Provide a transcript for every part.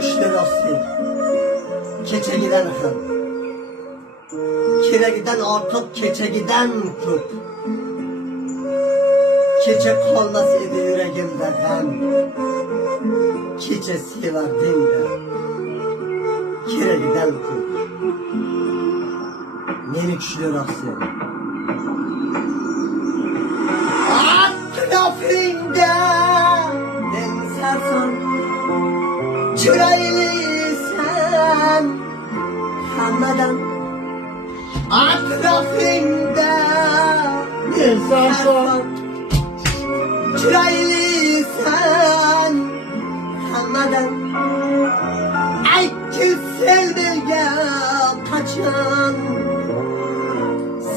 güçlü olsun. Keçe giden hım. Kire giden artık keçe giden kut. Keçe kalmasıydı yüreğimde gam. Keçe severdin de. Kire giden kut. Meni güçlü olsun. Atrafında ben sarsan. Çıraylı sen Hamadan atrafında bir sarsan. Çıraylı sen Hamadan ay güzel belge kaçan.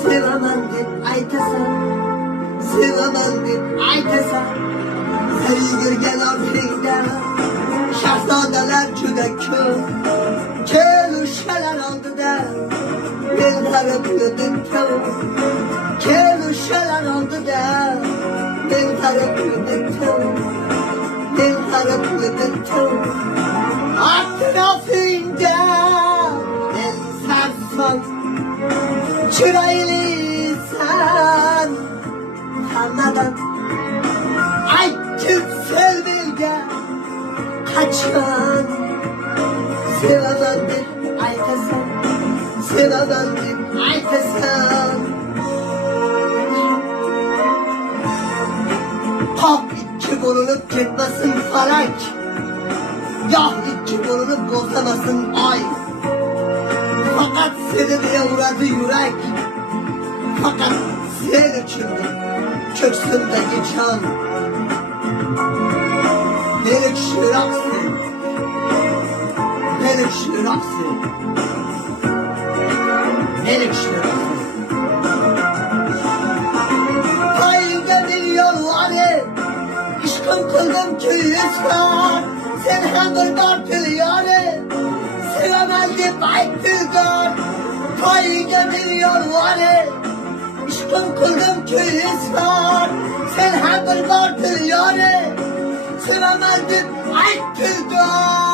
Sevemem deyip aytasan, sevemem deyip aytasan. Seni görgen arpingde şahzadeler juda ko'p, keluşalar oldu da men tarafladım ko'p, keluşalar oldu da men tarafladım ko'p, men tarafladım ko'p. Atrafında ben sarsan, çıraylı sen Hamadan ay güzel bilge kaçan. Sevemem deyip aytasan, sevemem deyip aytasan. Hak iki bulunup gitmesin felek, yah iki bulunup bozamasın ay. Fakat seni diye uğradı yürek, fakat sen içindi köksümde geçen. Melek şıraksın, melek şıraksın, melek şıraksın. Hayırda bir yol var ya, işkım kıldım ki yüzler. Sen hem bir dartıl yani, sevemezdim aytılgar. Hayırda bir yol var ya, işkım kıldım ki yüzler. Sen hem bir dartıl yani, sevemezdim aytılgar.